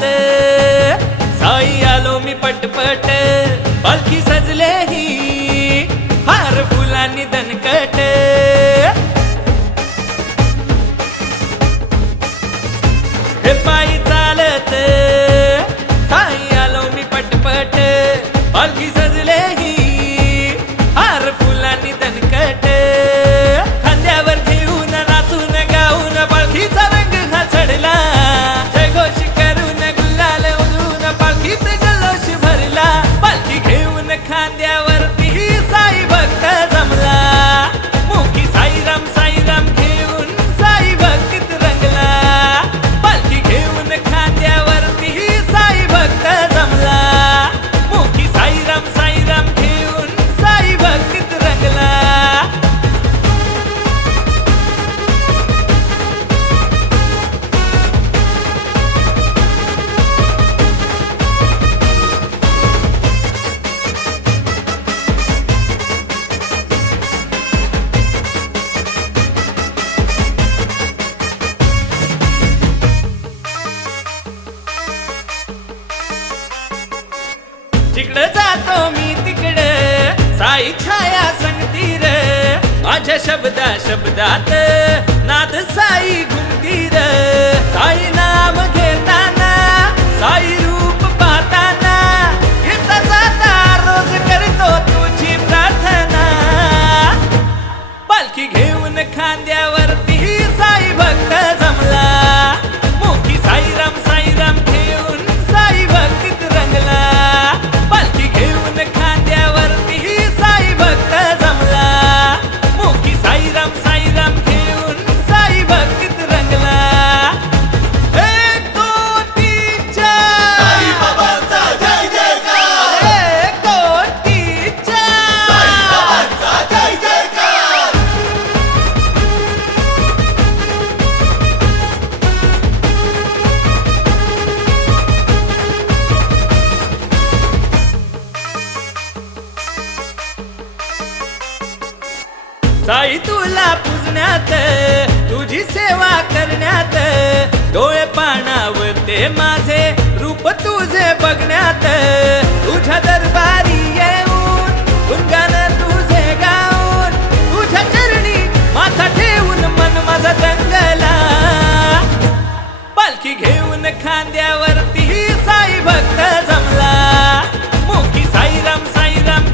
चालत, साई आलो मी पटपट, पालखी सजले ही हार फुलांनी दणकट. हे पायी चालत, साई आलो मी पटपट, पालखी सजले ही हार फुलांनी दणकट. खांद्यावर घेऊन नाचून गाऊन पालखीचा रंग हा चढला, जयघोष करून गुलाल उधळून पालखीत जल्लोष भरला. पालखी घेऊन खांद्यावरती साई भक्त जमला, मुखी साईराम साईराम घेऊन साई भक्तीत रंगला. पालखी घेऊन खांद्यावरती साई भक्त जमला, मुखी साईराम साईराम घेऊन साई भक्तीत रंगला. जिकडं जातो मी तिकडं साई छाया संगतीर, माझ्या शब्दात नाद साई घुमतीर. साई नाम घेताना साई रूप पाहताना, येता जाता रोज करतो तुझी प्रार्थना. पालखी घेऊन खांद्यावरती साई भक्त जमला, मुखी साईराम साईराम घेऊन साई भक्तीत रंगला. पालखी घेऊन खांद्यावरती साई भक्त जमला, मुखी साईराम साईराम घेऊन साई भक्तीत रंगला. एक दोन तीन चार, साई बाबांचा जय जयकार, एक दोन तीन चार. साई बाबांचा जय जयकार. साई तुला पूजण्यात, तुझी सेवा करण्यात, डोळे पाणावते माझे रूप तुझे बघण्यात. तुझ्या दरबारी येऊन गुणगान तुझे गाऊन, तुझ्या चरणी माथा ठेवून मन माझा दंगला. पालखी घेऊन खांद्यावरती साई भक्त जमला, मुखी साईराम साईराम